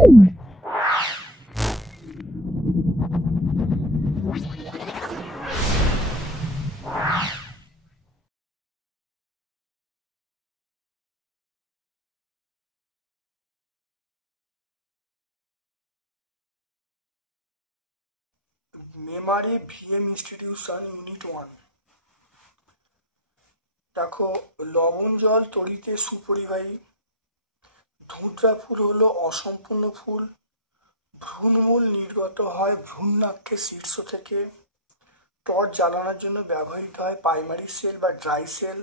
Memari VM institution unit 1। দেখো, লবণ জল তড়িতে সুপরিবাহী। ধুতরা ফুল হলো অসম্পূর্ণ ফুল। ভ্রূণমূল নির্গত হয় ভ্রূণাক্ষের শীর্ষ থেকে। টর্চ জ্বালানোর জন্য ব্যবহৃত হয় প্রাইমারি সেল বা ড্রাই সেল।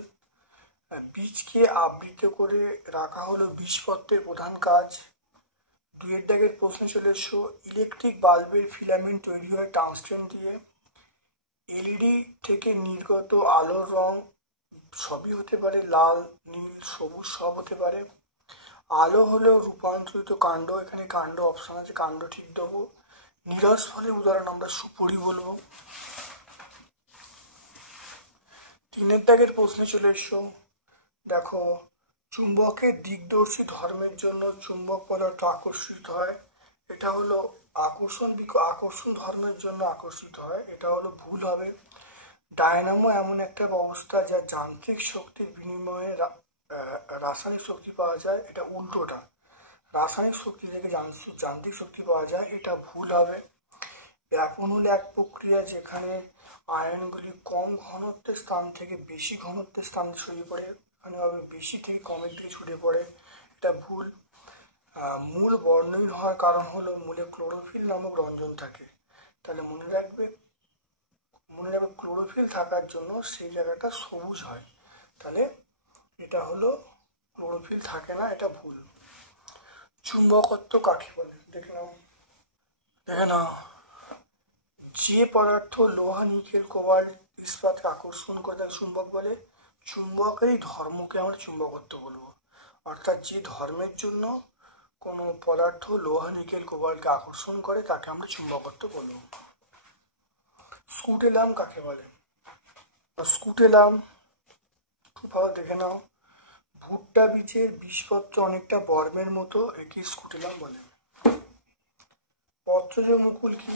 বীজকে আবৃত করে রাখা হলো বীজপত্রের প্রধান কাজ। দুয়ের দাগের প্রশ্ন চলে এসো। ইলেকট্রিক বাল্বের ফিলামেন্ট তৈরি হয় টাংস্টেন দিয়ে। এলইডি থেকে নির্গত আলোর রং সবই হতে পারে, লাল, নীল, সবুজ সব হতে পারে। আলো হলো রূপান্তরিত কাণ্ড, এখানে কাণ্ড অপশন আছে, কাণ্ড ঠিক দেবো। নিরস ফলের উদাহরণ আমরা সুপরি বলবো। তিনের দাগের প্রশ্নে চলে এসো। দেখো, চুম্বকের দিকদর্শী ধর্মের জন্য চুম্বক পদার্থ আকর্ষিত হয়। এটা হলো আকর্ষণ ধর্মের জন্য আকর্ষিত হয়, এটা হলো ভুল হবে। ডায়নামো এমন একটা ব্যবস্থা যা যান্ত্রিক শক্তির বিনিময়ে রাসায়নিক শক্তি পাওয়া যায়, এটা উল্টোটা। রাসায়নিক শক্তি থেকে যান্ত্রিক শক্তি পাওয়া যায়, এটা ভুল হবে। ব্যাপন হলো এক প্রক্রিয়া যেখানে আয়নগুলি কম ঘনত্বের স্থান থেকে বেশি ঘনত্বের স্থানে ছড়িয়ে পড়ে, এখানে হবে বেশি থেকে কমের দিকে ছড়িয়ে পড়ে, এটা ভুল। মূল বর্ণহীন হওয়ার কারণ হলো মূলে ক্লোরোফিল নামক রঞ্জন থাকে। তাহলে মনে রাখবে ক্লোরোফিল থাকার জন্য সেই জায়গাটা সবুজ হয়, তাহলে এটা হলো ক্লোরোফিল থাকে না, এটা ভুল। চুম্বকত্ব কাকে বলে দেখে নাও। যে পদার্থ লোহা, নিকেল, কোবাল্ট, ইস্পাতকে আকর্ষণ করে তাকে চুম্বক বলে। চুম্বকেরই ধর্মকে আমরা চুম্বকত্ব বলবো, অর্থাৎ যে ধর্মের জন্য কোনো পদার্থ লোহা, নিকেল, কোবাল্টকে আকর্ষণ করে তাকে আমরা চুম্বকত্ব বলবো। স্কুটেলাম কাকে বলে? স্কুটেলাম খুব ভালো দেখে নাও। ভুট্টা বীজের বীজপত্র অনেকটা বর্মের মতো, একে স্কুটেলাম বলে। পত্রজ মুকুল কি?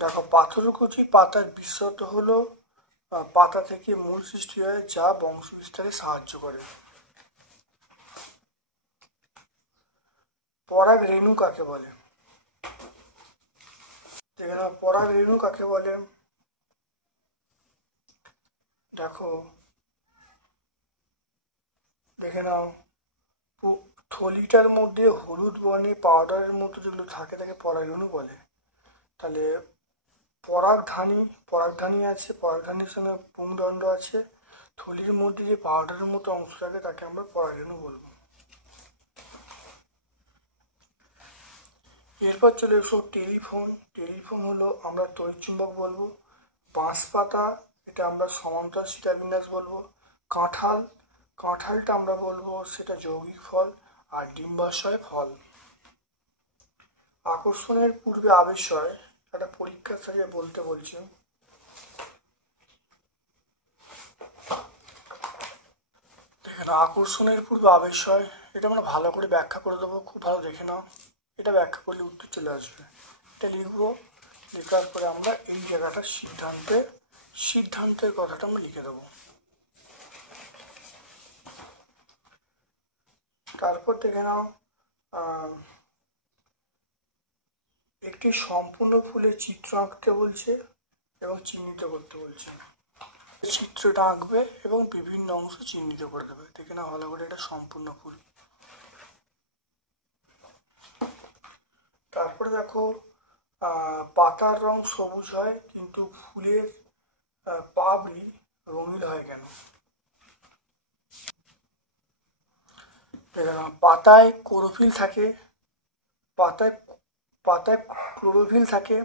দেখো, পাথরকুচি পাতার বিশ্বত হলো পাতা থেকে মূল সৃষ্টি হয় যা বংশ বিস্তারে সাহায্য করে। পরাগ রেণু কাকে বলে? দেখে নাও, পরাগ রেণু কাকে বলে। দেখো, দেখে নাও, থলিটার মধ্যে হলুদ বর্ণে পাউডারের মতো যেগুলো থাকে তাকে পরাগ রেণু বলে। তাহলে পরাগধানী আছে, পরাগধানীর সঙ্গে পুংদণ্ড আছে, থলির মধ্যে যে পাউডারের মতো অংশ থাকে তাকে আমরা পরাগ রেণু বলবো। এরপর চলে এসো টেলিফোন। টেলিফোন হলো আমরা তড়িৎচুম্বক বলবো। বাঁশপাতা, এটা আমরা সমান্তরাল শিলাবিন্যাস বলবো। কাঁঠালটা আমরা বলবো সেটা যৌগিক ফল, আর ডিম্বাশয় ফল। আকর্ষণের পূর্বে আবেশয়, একটা পরীক্ষার সাথে বলতে বলছি। দেখে নাও, আকর্ষণের পূর্বে আবেশয়, এটা আমরা ভালো করে ব্যাখ্যা করে দেবো, খুব ভালো দেখে নাও। এটা ব্যাখ্যা করলে উত্তর চলে আসবে। এটা লিখবো, লেখার পরে আমরা এই জায়গাটা সিদ্ধান্তের কথাটা আমরা লিখে দেবো। তারপর দেখে নাও, একটি সম্পূর্ণ ফুলের চিত্র আঁকতে বলছে এবং চিহ্নিত করতে বলছে। চিত্রটা আঁকবে এবং বিভিন্ন অংশ চিহ্নিত করে দেবে। দেখে নাও ভালো করে, এটা সম্পূর্ণ ফুল। তারপরে দেখো, পাতার রং সবুজ হয় কিন্তু ফুলের পাপড়ি রঙিন হয় কেন? পাতায় ক্লোরোফিল থাকে, পাতায় ক্লোরোফিল থাকে,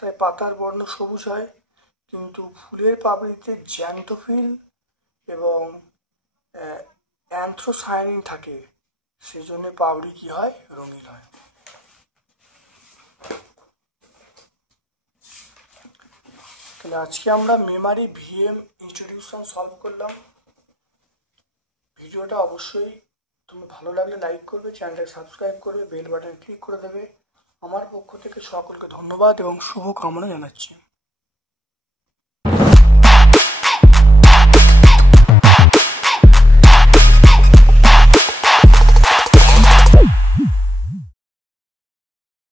তাই পাতার বর্ণ সবুজ হয়, কিন্তু ফুলের পাপড়িতে জ্যান্থোফিল এবং অ্যান্থ্রোসায়ানিন থাকে, সেই জন্য পাপড়ি কি হয়? রঙিন হয়। তাহলে আজকে আমরা মেমারি ভিএম ইন্ট্রোডিউশন সলভ করলাম। ভিডিওটা অবশ্যই তুমি ভালো লাগলে লাইক করবে, চ্যানেলটাকে সাবস্ক্রাইব করবে, বেল বাটন ক্লিক করে দেবে। আমার পক্ষ থেকে সকলকে ধন্যবাদ এবং শুভ কামনা জানাচ্ছি।